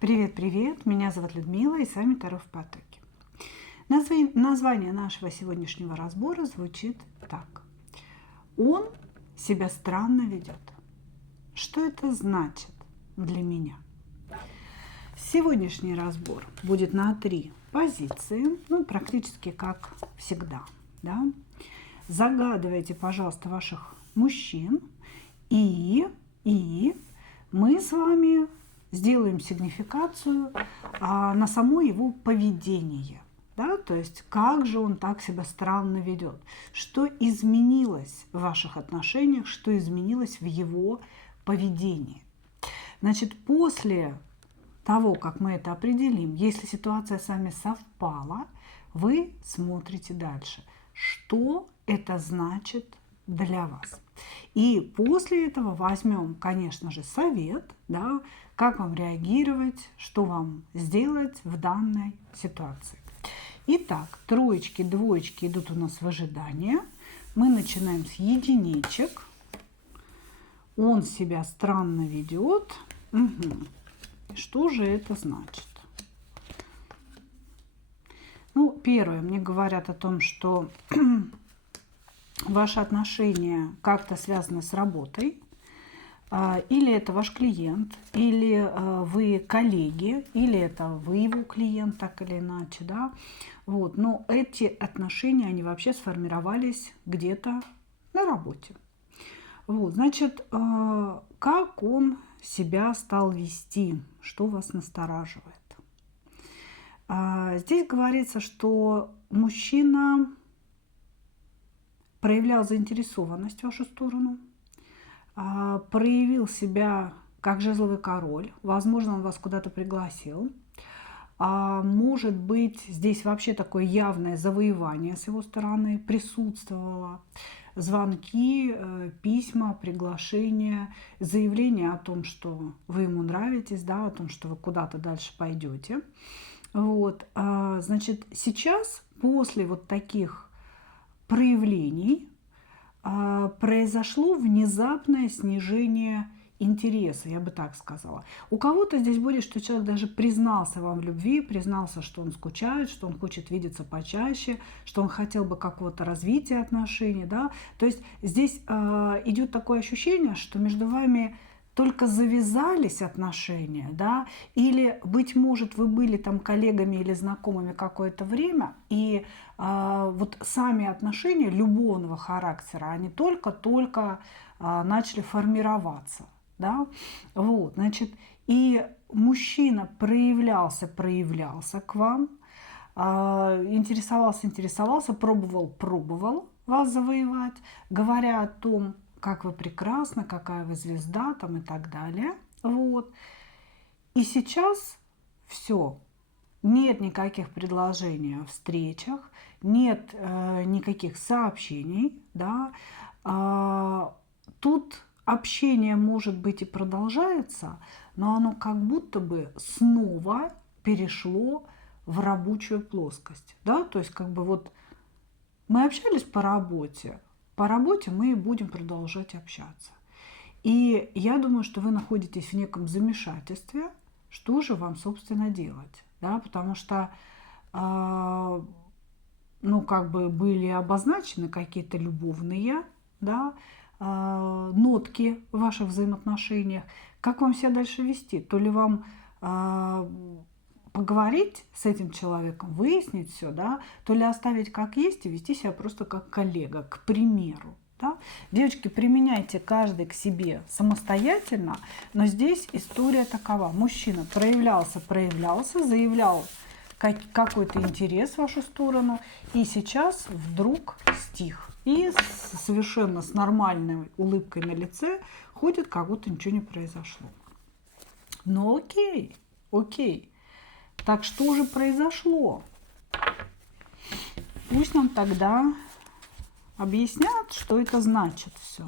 Привет-привет! Меня зовут Людмила, и с вами Таро в потоке. Название нашего сегодняшнего разбора звучит так. Он себя странно ведет. Что это значит для меня? Сегодняшний разбор будет на 3 позиции, практически как всегда. Да? Загадывайте, пожалуйста, ваших мужчин, и мы с вами сделаем сигнификацию на само его поведение. Да? То есть, как же он так себя странно ведет. Что изменилось в ваших отношениях, что изменилось в его поведении. Значит, после того, как мы это определим, если ситуация с вами совпала, вы смотрите дальше. Что это значит для вас? И после этого возьмем, конечно же, совет, да, как вам реагировать, что вам сделать в данной ситуации. Итак, троечки, двоечки идут у нас в ожидание. Мы начинаем с единичек. Он себя странно ведет. Угу. Что же это значит? Первое, мне говорят о том, что ваши отношения как-то связаны с работой, или это ваш клиент, или вы коллеги, или это вы его клиент, так или иначе, да. Вот. Но эти отношения, они вообще сформировались где-то на работе. Вот. Значит, как он себя стал вести, что вас настораживает? Здесь говорится, что мужчина проявлял заинтересованность в вашу сторону, проявил себя как жезловый король. Возможно, он вас куда-то пригласил. Может быть, здесь вообще такое явное завоевание с его стороны присутствовало. Звонки, письма, приглашения, заявление о том, что вы ему нравитесь, да, о том, что вы куда-то дальше пойдете. Вот. Значит, сейчас после вот таких проявлений произошло внезапное снижение интереса, я бы так сказала. У кого-то здесь будет, что человек даже признался вам в любви, признался, что он скучает, что он хочет видеться почаще, что он хотел бы какого-то развития отношений. Да? То есть здесь идет такое ощущение, что между вами только завязались отношения, да, или, быть может, вы были там коллегами или знакомыми какое-то время, и вот сами отношения любовного характера, они только-только начали формироваться, да, вот, значит, и мужчина проявлялся к вам, интересовался, пробовал вас завоевать, говоря о том, как вы прекрасны, какая вы звезда, там и так далее. Вот. И сейчас все. Нет никаких предложений о встречах, нет никаких сообщений. Да. Тут общение, может быть, и продолжается, но оно как будто бы снова перешло в рабочую плоскость. Да. То есть как бы вот мы общались по работе мы будем продолжать общаться. И я думаю, что вы находитесь в неком замешательстве, что же вам, собственно, делать. Да? Потому что были обозначены какие-то любовные, да, нотки в ваших взаимоотношениях. Как вам себя дальше вести? То ли вам поговорить с этим человеком, выяснить все, да, то ли оставить как есть и вести себя просто как коллега, к примеру. Да? Девочки, применяйте каждый к себе самостоятельно, но здесь история такова. Мужчина проявлялся, заявлял какой-то интерес в вашу сторону, и сейчас вдруг стих. И совершенно с нормальной улыбкой на лице ходит, как будто ничего не произошло. Ну окей. Так что же произошло? Пусть нам тогда объяснят, что это значит все.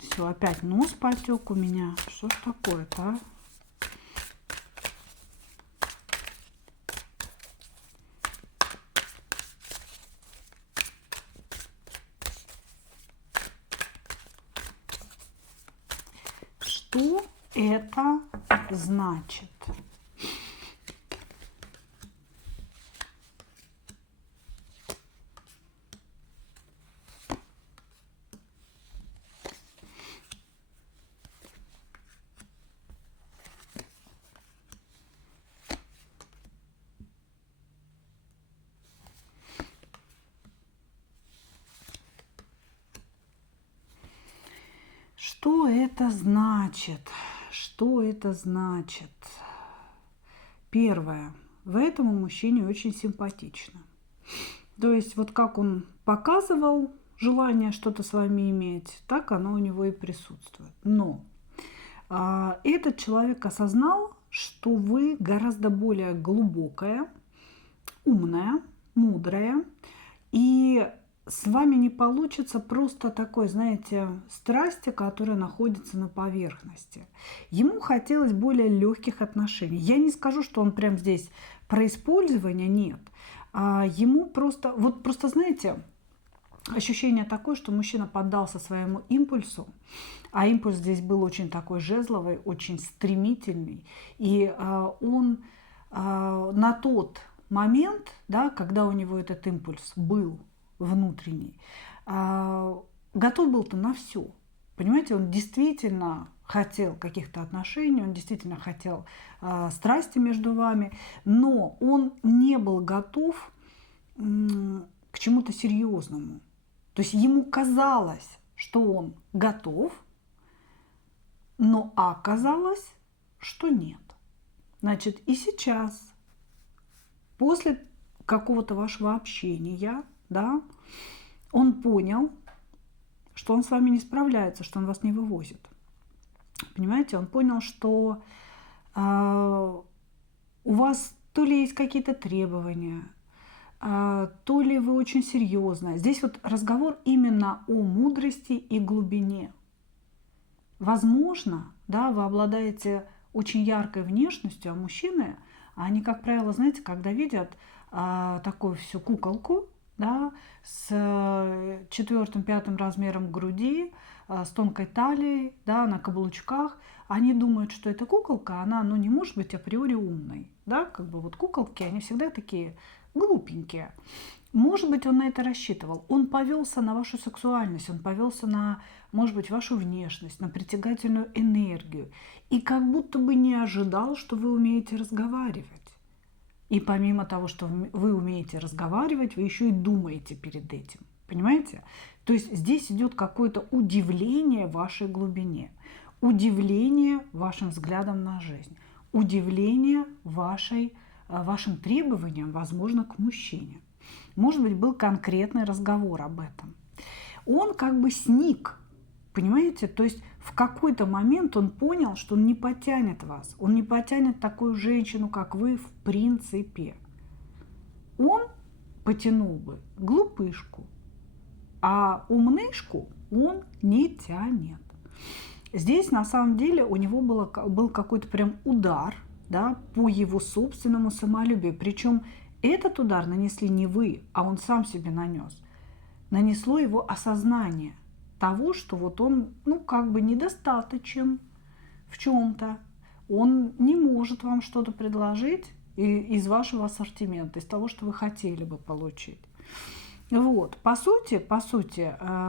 Все, опять нос потек у меня. Что ж такое-то, а? Что это значит? Что это значит? Что это значит? Первое. Вы этому мужчине очень симпатичны. То есть вот как он показывал желание что-то с вами иметь, так оно у него и присутствует. Но этот человек осознал, что вы гораздо более глубокая, умная, мудрая, и с вами не получится просто такой, знаете, страсти, которая находится на поверхности. Ему хотелось более легких отношений. Я не скажу, что он прям здесь про использование, нет. Ему просто, вот просто, знаете, ощущение такое, что мужчина поддался своему импульсу, а импульс здесь был очень такой жезловый, очень стремительный. И он на тот момент, да, когда у него этот импульс был внутренний, готов был-то на все. Понимаете, он действительно хотел каких-то отношений, он действительно хотел страсти между вами, но он не был готов к чему-то серьезному. То есть ему казалось, что он готов, но оказалось, что нет. Значит, и сейчас, после какого-то вашего общения, да, он понял, что он с вами не справляется, что он вас не вывозит. Понимаете, он понял, что у вас то ли есть какие-то требования, то ли вы очень серьезная. Здесь вот разговор именно о мудрости и глубине. Возможно, да, вы обладаете очень яркой внешностью, а мужчины, они, как правило, знаете, когда видят такую всю куколку, да, с 4-5 размером груди, с тонкой талией, да, на каблучках, они думают, что эта куколка, она, ну, не может быть априори умной, да, как бы вот куколки, они всегда такие глупенькие. Может быть, он на это рассчитывал. Он повелся на вашу сексуальность, он повелся на, может быть, вашу внешность, на притягательную энергию. И как будто бы не ожидал, что вы умеете разговаривать. И помимо того, что вы умеете разговаривать, вы еще и думаете перед этим. Понимаете? То есть здесь идет какое-то удивление вашей глубине, удивление вашим взглядом на жизнь, удивление вашим требованиям, возможно, к мужчине. Может быть, был конкретный разговор об этом. Он как бы сник, понимаете? То есть в какой-то момент он понял, что он не потянет вас. Он не потянет такую женщину, как вы, в принципе. Он потянул бы глупышку, а умнышку он не тянет. Здесь на самом деле у него был какой-то прям удар, да, по его собственному самолюбию. Причем этот удар нанесли не вы, а он сам себе нанес. Нанесло его осознание того, что вот он, ну, как бы недостаточен в чем-то. Он не может вам что-то предложить из вашего ассортимента, из того, что вы хотели бы получить. Вот. По сути,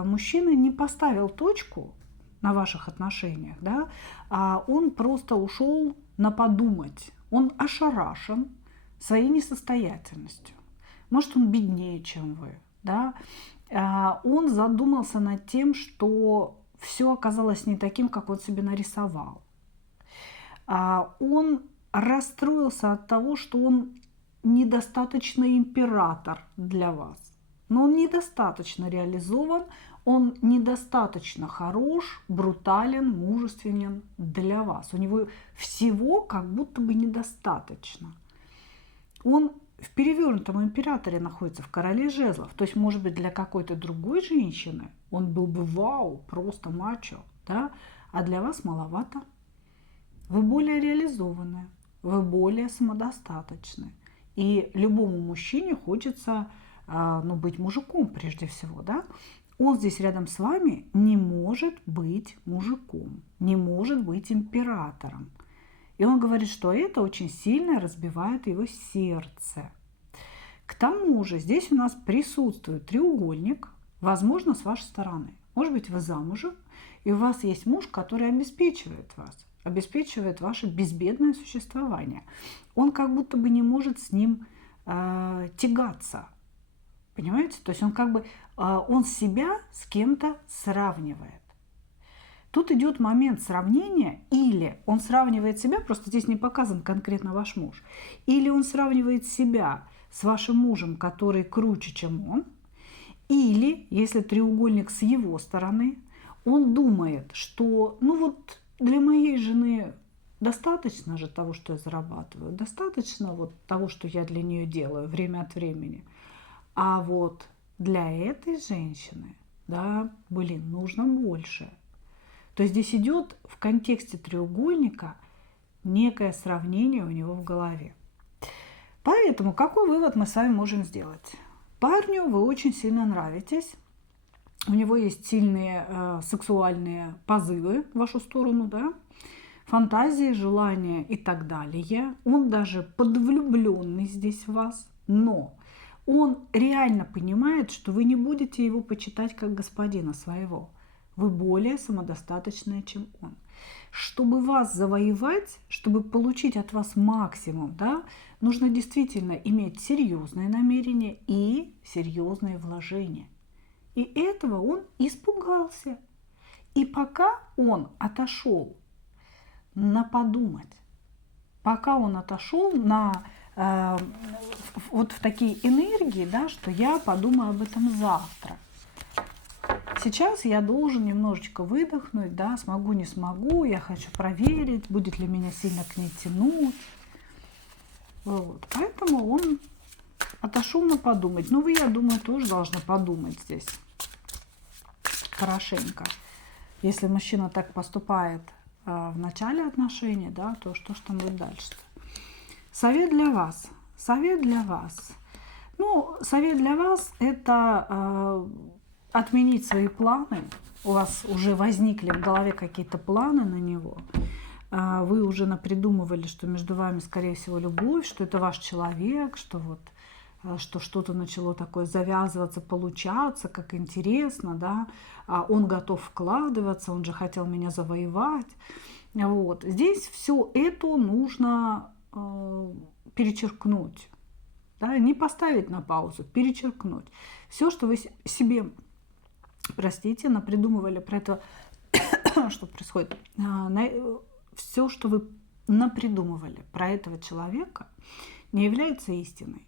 мужчина не поставил точку на ваших отношениях, да, а он просто ушел на подумать. Он ошарашен своей несостоятельностью. Может, он беднее, чем вы, да. Он задумался над тем, что все оказалось не таким, как он себе нарисовал. Он расстроился от того, что он недостаточно император для вас. Но он недостаточно реализован, он недостаточно хорош, брутален, мужественен для вас. У него всего как будто бы недостаточно. Он в перевернутом императоре находится, в короле жезлов. То есть, может быть, для какой-то другой женщины он был бы вау, просто мачо, да? А для вас маловато. Вы более реализованы, вы более самодостаточны. И любому мужчине хочется быть мужиком прежде всего, да? Он здесь рядом с вами не может быть мужиком, не может быть императором. И он говорит, что это очень сильно разбивает его сердце. К тому же здесь у нас присутствует треугольник, возможно, с вашей стороны. Может быть, вы замужем, и у вас есть муж, который обеспечивает вас, обеспечивает ваше безбедное существование. Он как будто бы не может с ним тягаться. Понимаете? То есть он как бы, он себя с кем-то сравнивает. Тут идет момент сравнения, или он сравнивает себя, просто здесь не показан конкретно ваш муж, или он сравнивает себя с вашим мужем, который круче, чем он, или, если треугольник с его стороны, он думает, что, ну вот для моей жены достаточно же того, что я зарабатываю, достаточно вот того, что я для нее делаю время от времени. А вот для этой женщины, да, блин, нужно больше. То есть здесь идет в контексте треугольника некое сравнение у него в голове. Поэтому какой вывод мы с вами можем сделать? Парню вы очень сильно нравитесь. У него есть сильные сексуальные позывы в вашу сторону, да? Фантазии, желания и так далее. Он даже подвлюбленный здесь в вас, но он реально понимает, что вы не будете его почитать как господина своего. Вы более самодостаточная, чем он. Чтобы вас завоевать, чтобы получить от вас максимум, да, нужно действительно иметь серьезные намерения и серьезные вложения. И этого он испугался. И пока он отошел на подумать, пока он отошел на вот в такие энергии, да, что я подумаю об этом завтра. Сейчас я должен немножечко выдохнуть, да, смогу, не смогу, я хочу проверить, будет ли меня сильно к ней тянуть. Вот. Поэтому он отошел на подумать. Ну, вы, я думаю, тоже должны подумать здесь хорошенько. Если мужчина так поступает в начале отношений, да, то что ж там будет дальше-то? Совет для вас. Совет для вас. Ну, совет для вас – это отменить свои планы. У вас уже возникли в голове какие-то планы на него. Вы уже напридумывали, что между вами, скорее всего, любовь, что это ваш человек, что вот что что-то начало такое завязываться, получаться, как интересно, да, он готов вкладываться, он же хотел меня завоевать. Вот. Здесь все это нужно перечеркнуть, да, не поставить на паузу, перечеркнуть. Все, что вы себе, простите, напридумывали про это, что происходит, все, что вы напридумывали про этого человека, не является истиной.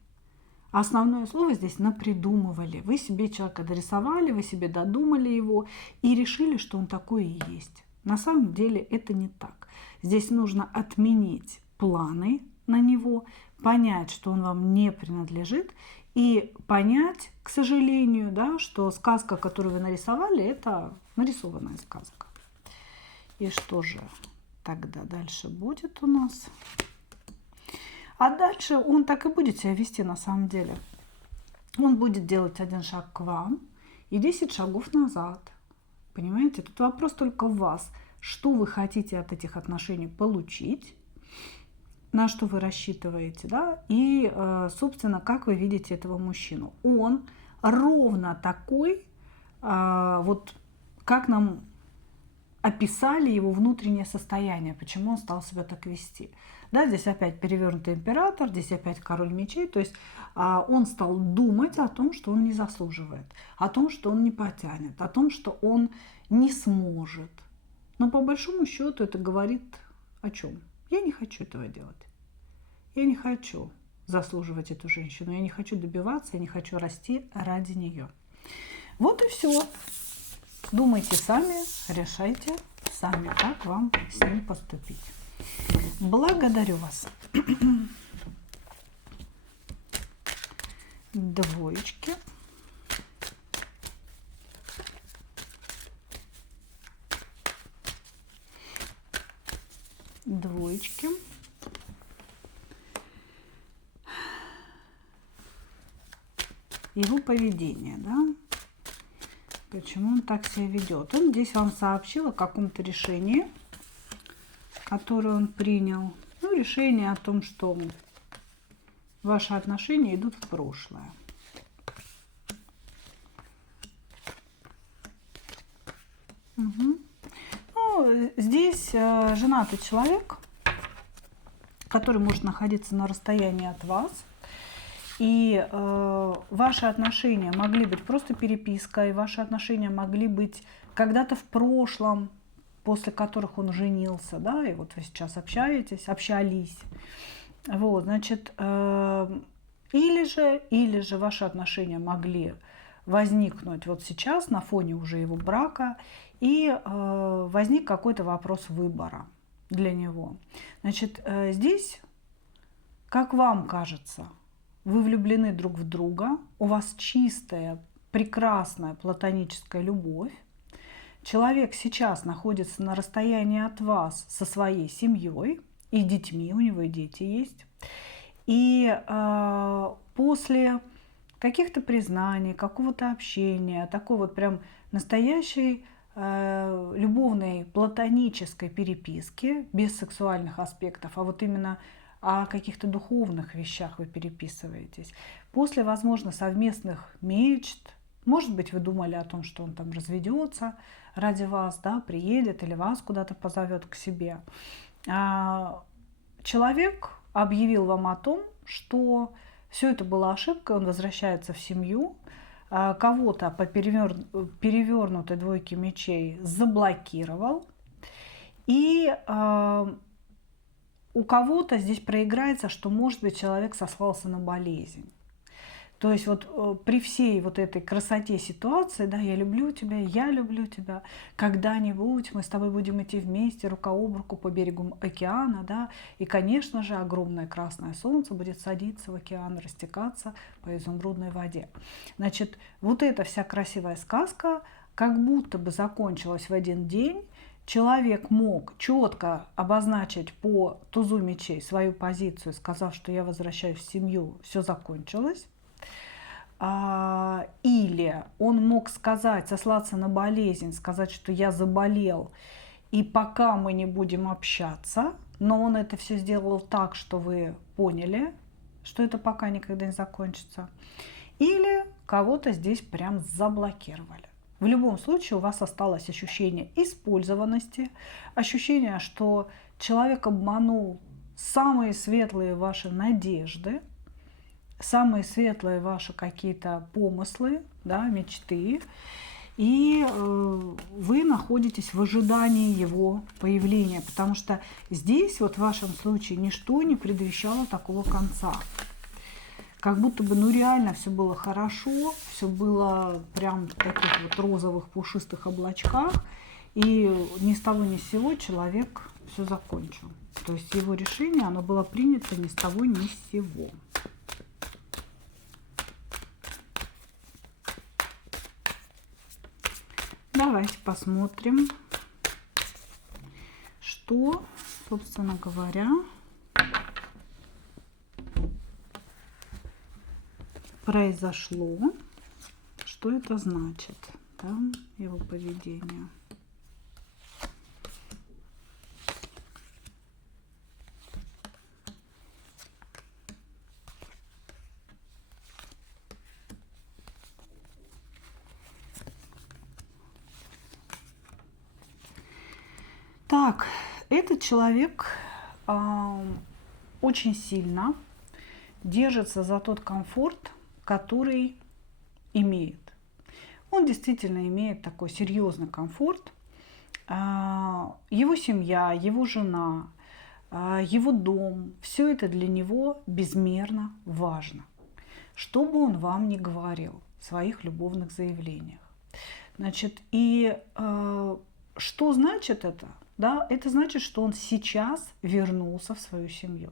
Основное слово здесь напридумывали. Вы себе человека дорисовали, вы себе додумали его и решили, что он такой и есть. На самом деле это не так. Здесь нужно отменить планы на него, понять, что он вам не принадлежит, и понять, к сожалению, да, что сказка, которую вы нарисовали, это нарисованная сказка. И что же тогда дальше будет у нас? А дальше он так и будет себя вести на самом деле. Он будет делать один шаг к вам и 10 шагов назад. Понимаете? Тут вопрос только в вас. Что вы хотите от этих отношений получить, на что вы рассчитываете, да? И, собственно, как вы видите этого мужчину. Он ровно такой, вот как нам описали его внутреннее состояние, почему он стал себя так вести. Да, здесь опять перевернутый император, здесь опять король мечей. То есть он стал думать о том, что он не заслуживает, о том, что он не потянет, о том, что он не сможет. Но по большому счету это говорит о чем? Я не хочу этого делать. Я не хочу заслуживать эту женщину. Я не хочу добиваться, я не хочу расти ради нее. Вот и все. Думайте сами, решайте сами, как вам с ним поступить. Благодарю вас. Двоечки. Двоечки. Его поведение, да? Почему он так себя ведет? Он здесь вам сообщил о каком-то решении, которую он принял. Ну, решение о том, что ваши отношения идут в прошлое. Угу. Ну, здесь женатый человек, который может находиться на расстоянии от вас. И ваши отношения могли быть просто перепиской, ваши отношения могли быть когда-то в прошлом, после которых он женился, да, и вот вы сейчас общались. Вот, значит, или же ваши отношения могли возникнуть вот сейчас на фоне уже его брака, и возник какой-то вопрос выбора для него. Значит, здесь, как вам кажется, вы влюблены друг в друга, у вас чистая, прекрасная платоническая любовь. Человек сейчас находится на расстоянии от вас со своей семьей и детьми, у него и дети есть. И после каких-то признаний, какого-то общения, такой вот прям настоящей любовной платонической переписки, без сексуальных аспектов, а вот именно о каких-то духовных вещах вы переписываетесь. После, возможно, совместных мечт, может быть, вы думали о том, что он там разведется ради вас, да, приедет или вас куда-то позовет к себе. Человек объявил вам о том, что все это была ошибка, он возвращается в семью, кого-то по перевернутой двойке мечей заблокировал, и у кого-то здесь проиграется, что, может быть, человек сослался на болезнь. То есть вот при всей вот этой красоте ситуации, да, я люблю тебя, когда-нибудь мы с тобой будем идти вместе рука об руку по берегу океана, да, и, конечно же, огромное красное солнце будет садиться в океан, растекаться по изумрудной воде. Значит, вот эта вся красивая сказка как будто бы закончилась в один день. Человек мог четко обозначить по тузу мечей свою позицию, сказав, что я возвращаюсь в семью, все закончилось. Или он мог сказать, сослаться на болезнь, сказать, что я заболел, и пока мы не будем общаться, но он это все сделал так, что вы поняли, что это пока никогда не закончится. Или кого-то здесь прям заблокировали. В любом случае у вас осталось ощущение использованности, ощущение, что человек обманул самые светлые ваши надежды, самые светлые ваши какие-то помыслы, да, мечты, и вы находитесь в ожидании его появления, потому что здесь вот в вашем случае ничто не предвещало такого конца. Как будто бы, ну реально все было хорошо, все было прям в таких вот розовых пушистых облачках, и ни с того ни с сего человек все закончил. То есть его решение, оно было принято ни с того ни с сего. Давайте посмотрим, что, собственно говоря, произошло, что это значит, да, его поведение. Так, этот человек очень сильно держится за тот комфорт, который имеет. Он действительно имеет такой серьезный комфорт. Его семья, его жена, его дом, все это для него безмерно важно. Что бы он вам ни говорил в своих любовных заявлениях. Значит, и что значит это? Да, это значит, что он сейчас вернулся в свою семью.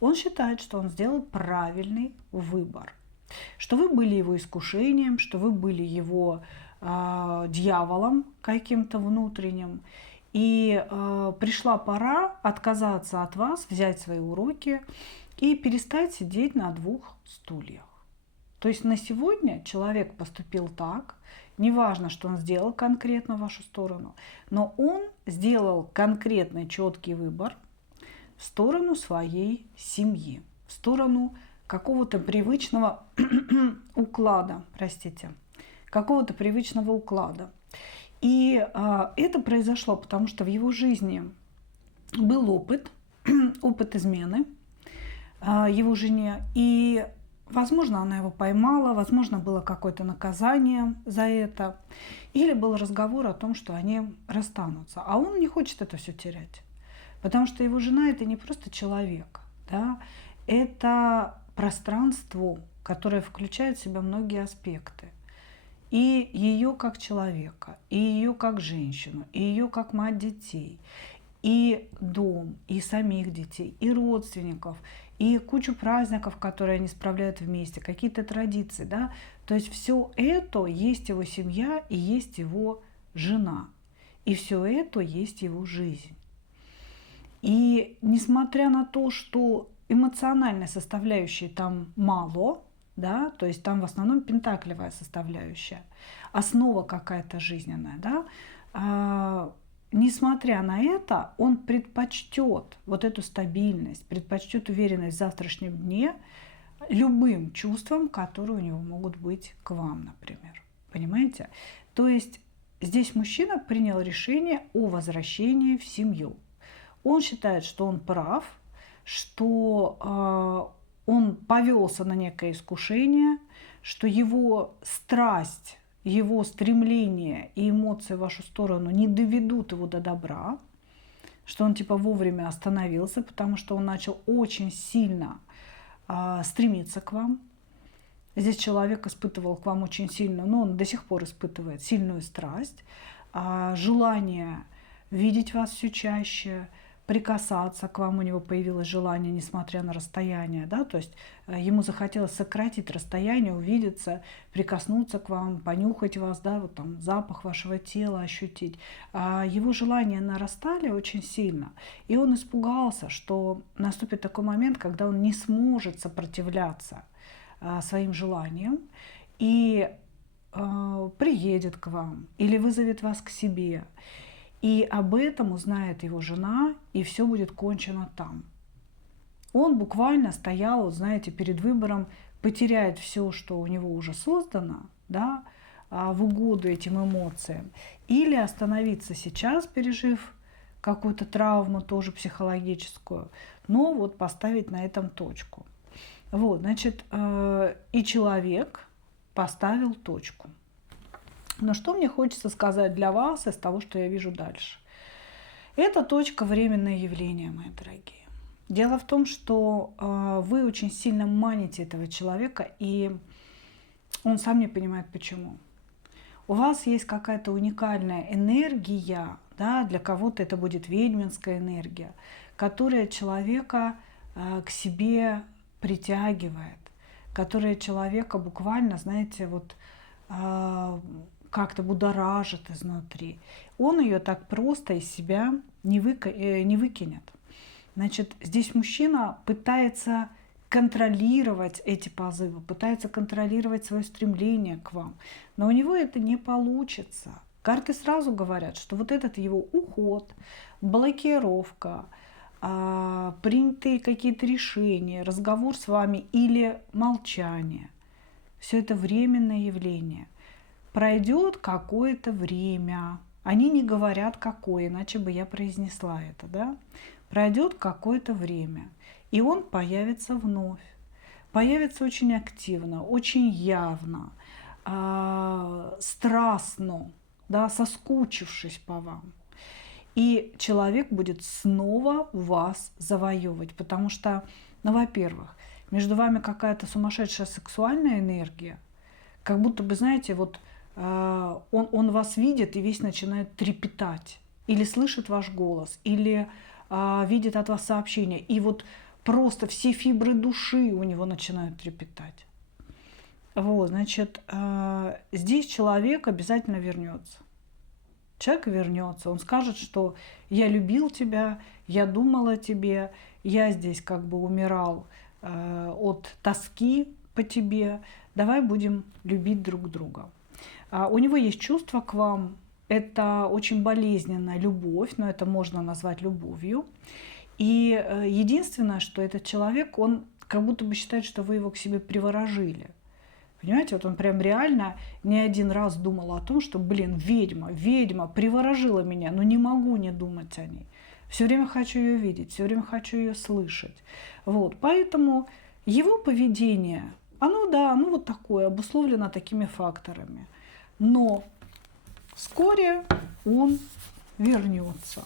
Он считает, что он сделал правильный выбор. Что вы были его искушением, что вы были его дьяволом каким-то внутренним. И пришла пора отказаться от вас, взять свои уроки и перестать сидеть на двух стульях. То есть на сегодня человек поступил так, неважно, что он сделал конкретно в вашу сторону, но он сделал конкретный четкий выбор в сторону своей семьи, в сторону какого-то привычного уклада, простите, какого-то привычного уклада. И это произошло, потому что в его жизни был опыт, опыт измены его жене, и, возможно, она его поймала, возможно, было какое-то наказание за это, или был разговор о том, что они расстанутся, а он не хочет это все терять, потому что его жена – это не просто человек, да, это пространство, которое включает в себя многие аспекты. И ее как человека, и ее как женщину, и ее как мать детей, и дом, и самих детей, и родственников, и кучу праздников, которые они справляют вместе, какие-то традиции, да. То есть все это есть его семья и есть его жена. И все это есть его жизнь. И несмотря на то, что эмоциональной составляющей там мало, да, то есть там в основном пентаклевая составляющая, основа какая-то жизненная, да, несмотря на это, он предпочтет вот эту стабильность, предпочтет уверенность в завтрашнем дне любым чувствам, которые у него могут быть к вам, например. Понимаете? То есть здесь мужчина принял решение о возвращении в семью. Он считает, что он прав, что он повелся на некое искушение, что его страсть, его стремление и эмоции в вашу сторону не доведут его до добра, что он типа вовремя остановился, потому что он начал очень сильно стремиться к вам. Здесь человек испытывал к вам очень сильную, но он до сих пор испытывает сильную страсть, желание видеть вас все чаще, прикасаться к вам, у него появилось желание, несмотря на расстояние, да, то есть ему захотелось сократить расстояние, увидеться, прикоснуться к вам, понюхать вас, да, вот там запах вашего тела ощутить. Его желания нарастали очень сильно, и он испугался, что наступит такой момент, когда он не сможет сопротивляться своим желаниям и приедет к вам или вызовет вас к себе. И об этом узнает его жена, и все будет кончено там. Он буквально стоял, вот знаете, перед выбором, потеряет все, что у него уже создано, да, в угоду этим эмоциям, или остановиться сейчас, пережив какую-то травму, тоже психологическую, но вот поставить на этом точку. Вот, значит, и человек поставил точку. Но что мне хочется сказать для вас из того, что я вижу дальше? Это точка временное явление, мои дорогие. Дело в том, что вы очень сильно маните этого человека, и он сам не понимает, почему. У вас есть какая-то уникальная энергия, да, для кого-то это будет ведьминская энергия, которая человека к себе притягивает, которая человека буквально, знаете, вот как-то будоражит изнутри. Он ее так просто из себя не выкинет. Значит, здесь мужчина пытается контролировать эти позывы, пытается контролировать свое стремление к вам, но у него это не получится. Карты сразу говорят, что вот этот его уход, блокировка, принятые какие-то решения, разговор с вами или молчание, все это временное явление. Пройдет какое-то время, они не говорят какое, иначе бы я произнесла это, да? Пройдет какое-то время, и он появится вновь. Появится очень активно, очень явно, страстно, да, соскучившись по вам. И человек будет снова вас завоевывать, потому что, ну, во-первых, между вами какая-то сумасшедшая сексуальная энергия, как будто бы, знаете, вот он вас видит и весь начинает трепетать, или слышит ваш голос, или видит от вас сообщение, и вот просто все фибры души у него начинают трепетать. Вот, значит, здесь человек обязательно вернется. Человек вернется, он скажет, что я любил тебя, я думал о тебе, я здесь как бы умирал от тоски по тебе, давай будем любить друг друга. У него есть чувство к вам. Это очень болезненная любовь, но это можно назвать любовью. И единственное, что этот человек, он как будто бы считает, что вы его к себе приворожили. Понимаете, вот он прям реально не один раз думал о том, что, блин, ведьма приворожила меня, но не могу не думать о ней. Все время хочу ее видеть, все время хочу ее слышать. Вот, поэтому его поведение, оно, да, оно вот такое, обусловлено такими факторами. Но вскоре он вернется.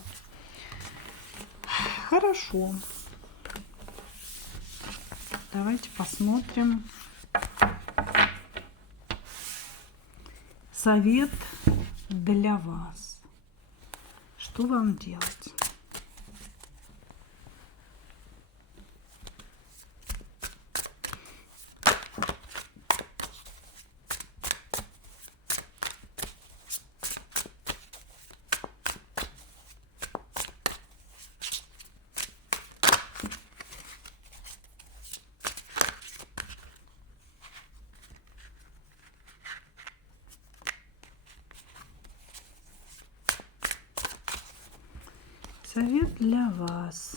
Хорошо. Давайте посмотрим. Совет для вас. Что вам делать? Совет для вас.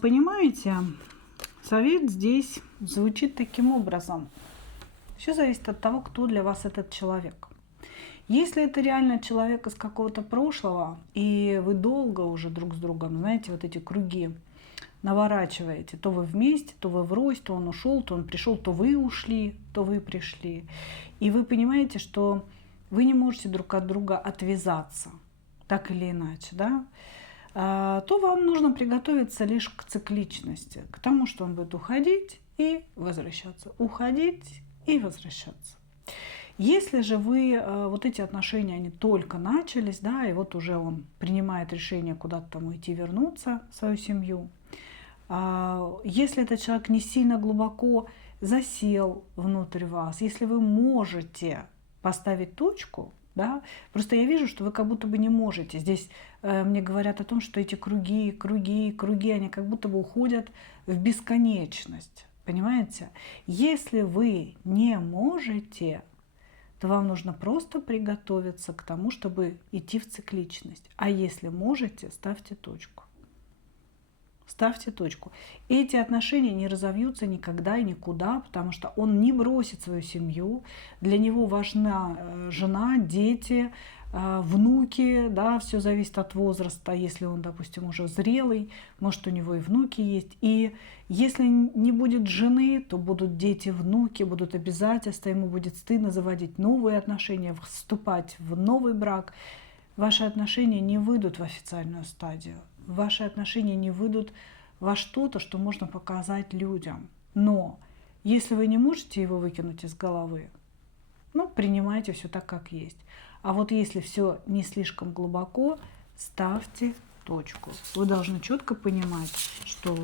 Понимаете, совет здесь звучит таким образом. Все зависит от того, кто для вас этот человек. Если это реально человек из какого-то прошлого, и вы долго уже друг с другом, знаете, вот эти круги наворачиваете, то вы вместе, то вы врозь, то он ушел, то он пришел, то вы ушли, то вы пришли. И вы понимаете, что вы не можете друг от друга отвязаться, так или иначе, да? То вам нужно приготовиться лишь к цикличности, к тому, что он будет уходить и возвращаться, уходить и возвращаться. Если же вы, вот эти отношения, они только начались, да, и вот уже он принимает решение куда-то там уйти, вернуться в свою семью, если этот человек не сильно глубоко засел внутрь вас, если вы можете поставить точку, да, просто я вижу, что вы как будто бы не можете. Здесь мне говорят о том, что эти круги, они как будто бы уходят в бесконечность, понимаете? Если вы не можете, то вам нужно просто приготовиться к тому, чтобы идти в цикличность. А если можете, ставьте точку. Ставьте точку. Эти отношения не разовьются никогда и никуда, потому что он не бросит свою семью. Для него важна жена, дети, внуки, да, все зависит от возраста. Если он, допустим, уже зрелый, может, у него и внуки есть. И если не будет жены, то будут дети, внуки, будут обязательства, ему будет стыдно заводить новые отношения, вступать в новый брак. Ваши отношения не выйдут в официальную стадию. Ваши отношения не выйдут во что-то, что можно показать людям. Но если вы не можете его выкинуть из головы, ну, принимайте все так, как есть. А вот если все не слишком глубоко, ставьте точку. Вы должны четко понимать, что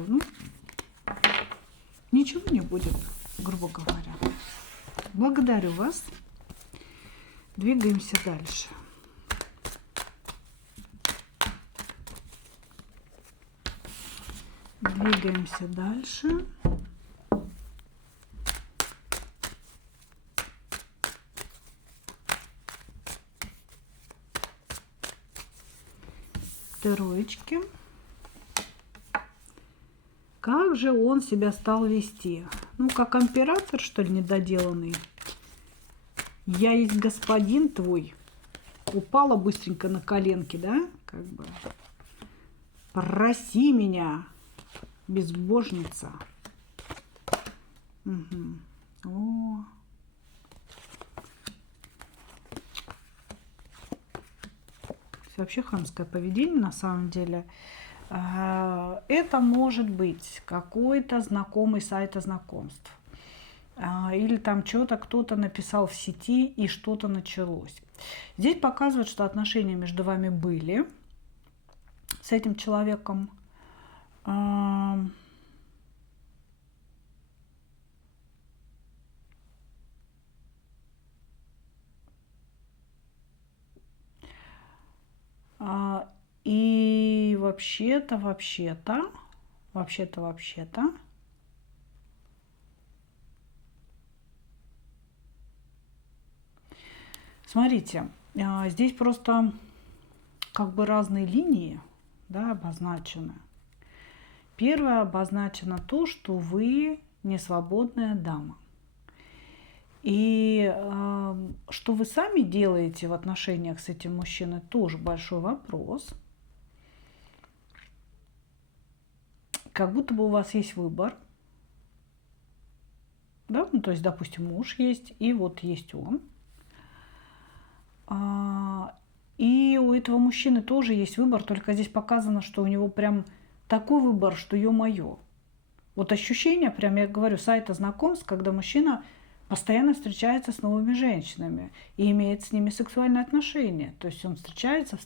ничего не будет, грубо говоря. Благодарю вас. Двигаемся дальше. Двигаемся дальше. Троечки. Как же он себя стал вести? Ну, как император, что ли, недоделанный? Я есть господин твой. Упала быстренько на коленки, да? Как бы. Проси меня, безбожница. Угу. О. Вообще хамское поведение на самом деле. Это может быть какой-то знакомый сайт знакомств. Или там что-то кто-то написал в сети и что-то началось. Здесь показывают, что отношения между вами были с этим человеком. вообще-то, смотрите, здесь просто как бы разные линии, да, обозначены. Первое обозначено то, что вы не свободная дама. И что вы сами делаете в отношениях с этим мужчиной, тоже большой вопрос. Как будто бы у вас есть выбор. Да? Ну, то есть, допустим, муж есть, и вот есть он. И у этого мужчины тоже есть выбор, только здесь показано, что у него прям такой выбор, что ё-моё. Вот ощущение, прям я говорю, сайта знакомств, когда мужчина постоянно встречается с новыми женщинами и имеет с ними сексуальные отношения. То есть он встречается.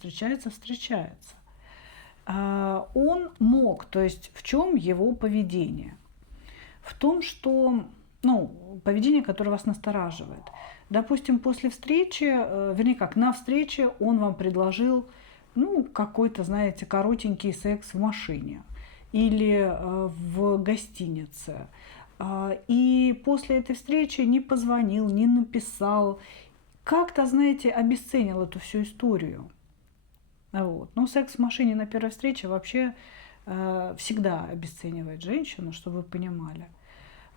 Он мог, то есть в чем его поведение? В том, что, поведение, которое вас настораживает. Допустим, после встречи, на встрече он вам предложил, какой-то, знаете, коротенький секс в машине или в гостинице. И после этой встречи не позвонил, не написал, как-то, знаете, обесценил эту всю историю. Вот. Но секс в машине на первой встрече вообще всегда обесценивает женщину, чтобы вы понимали.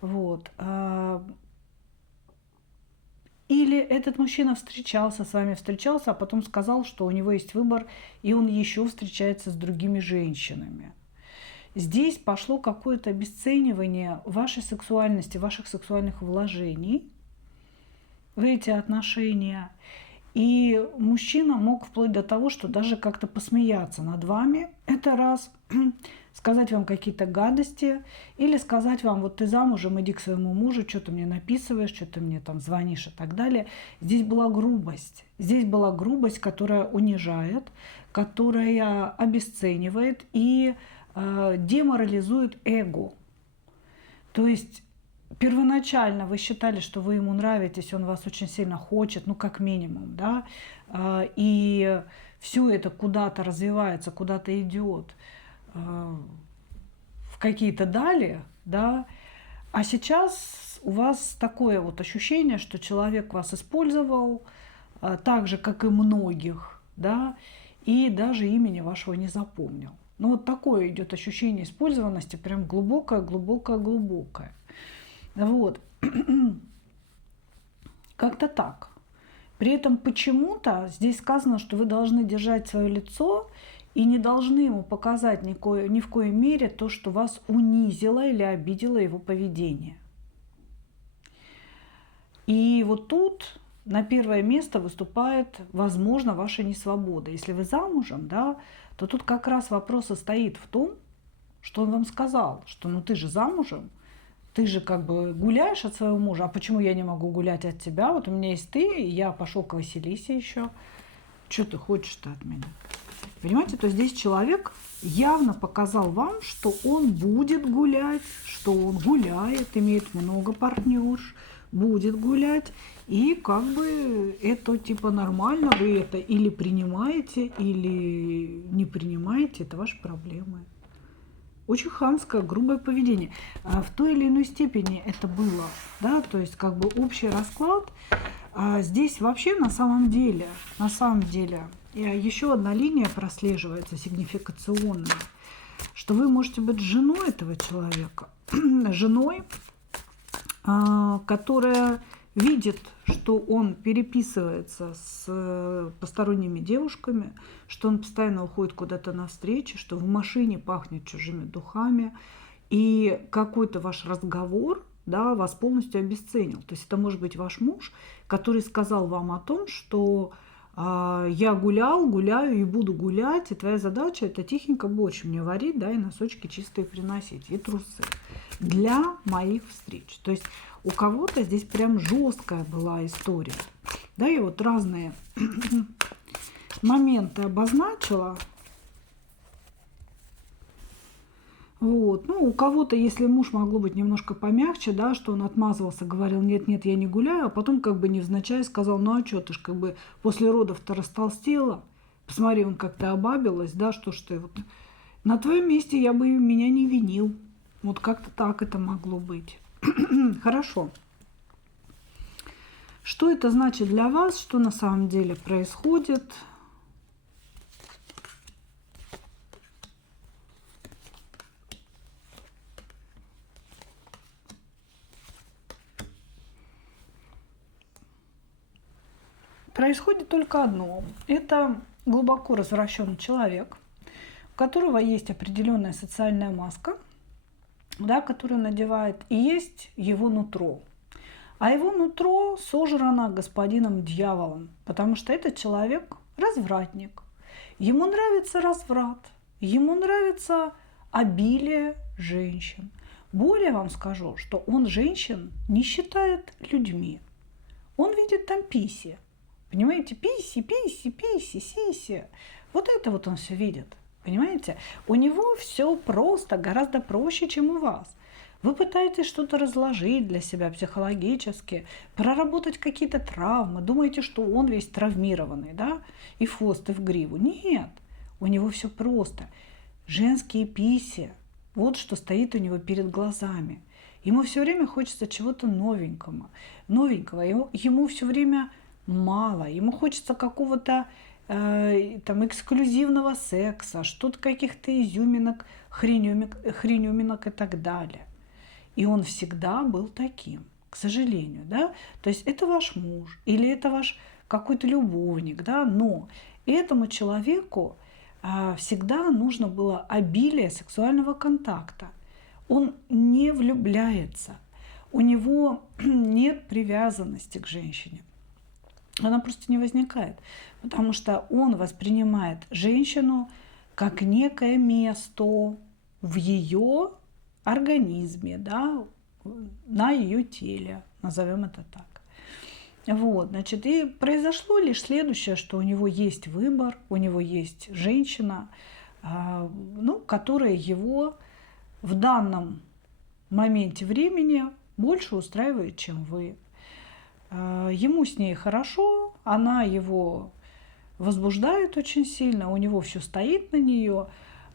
Вот. Или этот мужчина встречался с вами, а потом сказал, что у него есть выбор, и он еще встречается с другими женщинами. Здесь пошло какое-то обесценивание вашей сексуальности, ваших сексуальных вложений в эти отношения. И мужчина мог вплоть до того, что даже как-то посмеяться над вами, это раз, сказать вам какие-то гадости, или сказать вам, вот ты замужем, иди к своему мужу, что ты мне написываешь, что ты мне там звонишь и так далее. Здесь была грубость. Здесь была грубость, которая унижает, которая обесценивает и деморализует эго. То есть первоначально вы считали, что вы ему нравитесь, он вас очень сильно хочет, как минимум, да, и все это куда-то развивается, куда-то идет в какие-то дали, да, а сейчас у вас такое вот ощущение, что человек вас использовал так же, как и многих, да, и даже имени вашего не запомнил. Вот такое идет ощущение использованности, прям глубокое. Вот. Как-то так. При этом почему-то здесь сказано, что вы должны держать свое лицо и не должны ему показать ни в коей мере то, что вас унизило или обидело его поведение. И вот тут на первое место выступает, возможно, ваша несвобода. Если вы замужем, да, то тут как раз вопрос состоит в том, что он вам сказал, что ты же замужем, ты же как бы гуляешь от своего мужа, а почему я не могу гулять от тебя? Вот у меня есть ты, и я пошел к Василисе еще. Что ты хочешь-то от меня? Понимаете, то здесь человек явно показал вам, что он будет гулять, что он гуляет, имеет много партнерш, будет гулять. И как бы это типа нормально, вы это или принимаете, или не принимаете, это ваши проблемы. Очень хамское, грубое поведение. В той или иной степени это было, да, то есть как бы общий расклад. Здесь вообще на самом деле, еще одна линия прослеживается сигнификационная, что вы можете быть женой этого человека, женой, которая видит, что он переписывается с посторонними девушками, что он постоянно уходит куда-то на встречи, что в машине пахнет чужими духами, и какой-то ваш разговор, да, вас полностью обесценил. То есть это может быть ваш муж, который сказал вам о том, что я гуляю и буду гулять, и твоя задача это тихенько борщ мне варить, да, и носочки чистые приносить, и трусы для моих встреч. То есть у кого-то здесь прям жесткая была история. Да, я вот разные моменты обозначила. Вот. У кого-то, если муж могло быть немножко помягче, да, что он отмазывался, говорил, нет, я не гуляю, а потом как бы невзначай сказал, а что, ты ж как бы после родов-то растолстела, посмотри, он как-то обабилась, да, что ж ты вот На твоем месте я бы меня не винил. Вот как-то так это могло быть. Хорошо. Что это значит для вас? Что на самом деле происходит? Происходит только одно. Это глубоко развращенный человек, у которого есть определенная социальная маска, да, которую он надевает, и есть его нутро. А его нутро сожрано господином дьяволом, потому что этот человек развратник. Ему нравится разврат, ему нравится обилие женщин. Более вам скажу, что он женщин не считает людьми. Он видит там писи. Понимаете, писи, писи, писи, сиси. Вот это вот он все видит. Понимаете? У него все просто, гораздо проще, чем у вас. Вы пытаетесь что-то разложить для себя психологически, проработать какие-то травмы, думаете, что он весь травмированный, да, и в хвост, и в гриву. Нет, у него все просто. Женские писи, вот что стоит у него перед глазами. Ему все время хочется чего-то новенького. Ему все время мало. Ему хочется какого-то там эксклюзивного секса, что-то каких-то изюминок, хренюминок и так далее. И он всегда был таким, к сожалению, да. То есть это ваш муж или это ваш какой-то любовник, да, но этому человеку всегда нужно было обилие сексуального контакта. Он не влюбляется, у него нет привязанности к женщине. Она просто не возникает, потому что он воспринимает женщину как некое место в ее организме, да, на ее теле, назовем это так. Вот, значит, и произошло лишь следующее, что у него есть выбор, у него есть женщина, которая его в данном моменте времени больше устраивает, чем вы. Ему с ней хорошо, она его возбуждает очень сильно, у него все стоит на нее,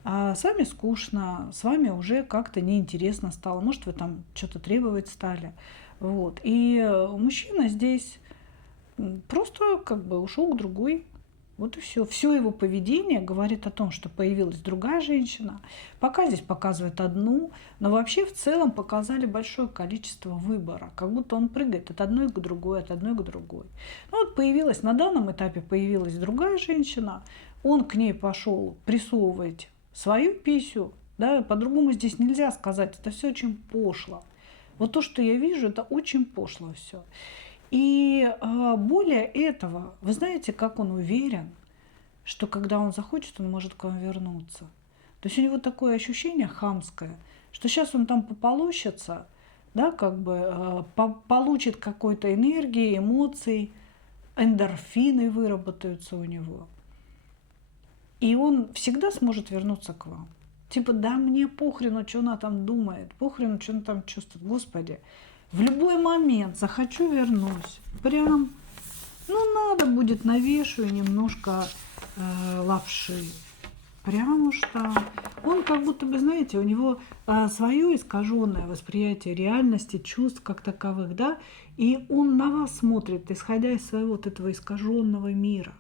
а с вами скучно, с вами уже как-то неинтересно стало, может, вы там что-то требовать стали. Вот. И мужчина здесь просто как бы ушел к другой. Вот и все. Все его поведение говорит о том, что появилась другая женщина. Пока здесь показывает одну, но вообще в целом показали большое количество выбора. Как будто он прыгает от одной к другой, от одной к другой. Ну вот появилась, на данном этапе появилась другая женщина. Он к ней пошел прессовывать свою писю. Да, по-другому здесь нельзя сказать. Это все очень пошло. Вот то, что я вижу, это очень пошло все. И более этого, вы знаете, как он уверен, что когда он захочет, он может к вам вернуться. То есть у него такое ощущение хамское, что сейчас он там пополощется, да, как бы получит какой-то энергии, эмоций, эндорфины выработаются у него. И он всегда сможет вернуться к вам. Типа, да мне похрену, что она там думает, похрену, что она там чувствует. Господи, в любой момент захочу, вернусь. Прям, надо будет, навешаю немножко лапши. Потому что он как будто бы, знаете, у него свое искаженное восприятие реальности, чувств как таковых, да, и он на вас смотрит, исходя из своего вот этого искаженного мира.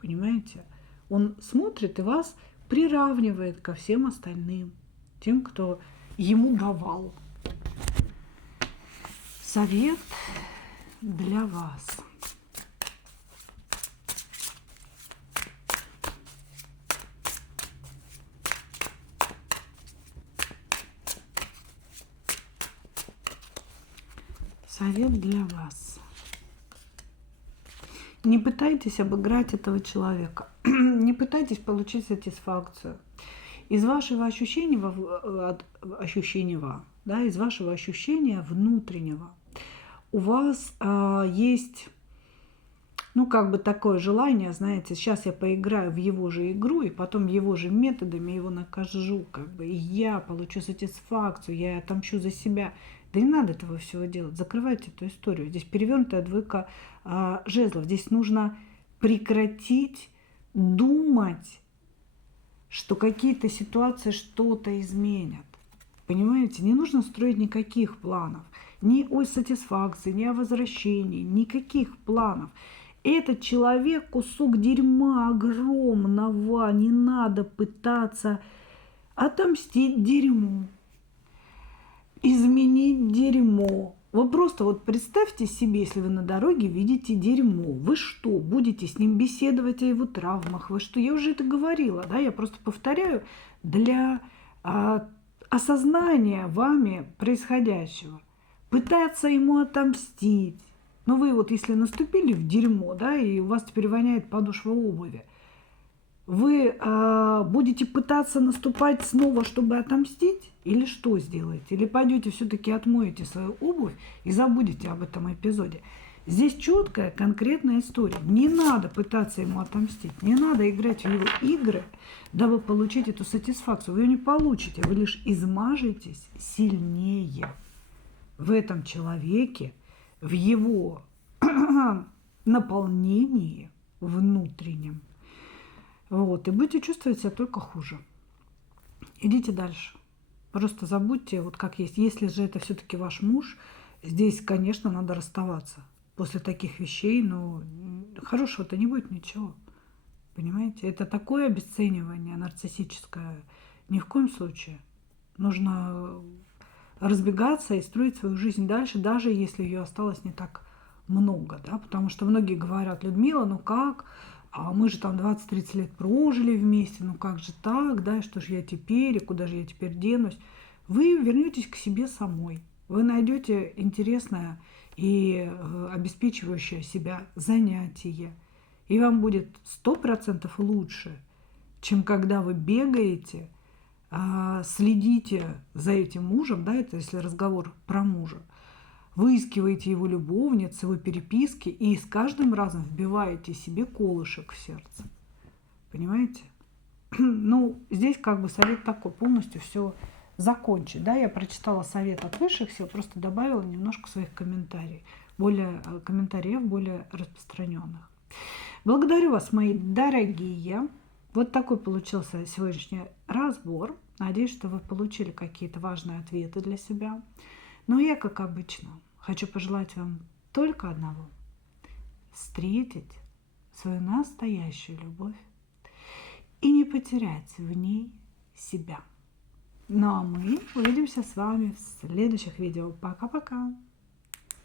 Понимаете? Он смотрит и вас приравнивает ко всем остальным, тем, кто ему давал. Совет для вас. Совет для вас. Не пытайтесь обыграть этого человека. Не пытайтесь получить сатисфакцию. Из вашего ощущения внутреннего у вас есть, такое желание, знаете, сейчас я поиграю в его же игру, и потом его же методами его накажу, и я получу сатисфакцию, я отомщу за себя. Да не надо этого всего делать, закрывайте эту историю. Здесь перевернутая двойка жезлов. Здесь нужно прекратить думать что какие-то ситуации что-то изменят. Понимаете, не нужно строить никаких планов. Ни о сатисфакции, ни о возвращении, никаких планов. Этот человек кусок дерьма огромного. Не надо пытаться отомстить дерьму, изменить дерьмо. Вы просто вот представьте себе, если вы на дороге видите дерьмо. Вы что, будете с ним беседовать о его травмах? Вы что, я уже это говорила, да? Я просто повторяю для осознания вами происходящего. Пытаться ему отомстить. Но вы вот если наступили в дерьмо, да, и у вас теперь воняет подошва обуви, вы будете пытаться наступать снова, чтобы отомстить? Или что сделаете? Или пойдете все-таки отмоете свою обувь и забудете об этом эпизоде? Здесь четкая, конкретная история. Не надо пытаться ему отомстить. Не надо играть в его игры, дабы получить эту сатисфакцию. Вы ее не получите. Вы лишь измажетесь сильнее в этом человеке, в его наполнении внутреннем. Вот, и будете чувствовать себя только хуже. Идите дальше. Просто забудьте, вот как есть. Если же это все-таки ваш муж, здесь, конечно, надо расставаться. После таких вещей, ну, хорошего-то не будет ничего. Понимаете? Это такое обесценивание нарциссическое. Ни в коем случае. Нужно разбегаться и строить свою жизнь дальше, даже если ее осталось не так много. Да? Потому что многие говорят: Людмила, ну как? А мы же там 20-30 лет прожили вместе, ну как же так, да, и что же я теперь, и куда же я теперь денусь? Вы вернетесь к себе самой, вы найдете интересное и обеспечивающее себя занятие, и вам будет 100% лучше, чем когда вы бегаете, следите за этим мужем, да, это если разговор про мужа, выискиваете его любовниц, его переписки и с каждым разом вбиваете себе колышек в сердце. Понимаете? Ну, здесь как бы совет такой, полностью все закончить. Да, я прочитала совет от высших сил, просто добавила немножко своих комментариев, более распространенных. Благодарю вас, мои дорогие. Вот такой получился сегодняшний разбор. Надеюсь, что вы получили какие-то важные ответы для себя. Но я, как обычно, хочу пожелать вам только одного: встретить свою настоящую любовь и не потерять в ней себя. Ну а мы увидимся с вами в следующих видео. Пока-пока!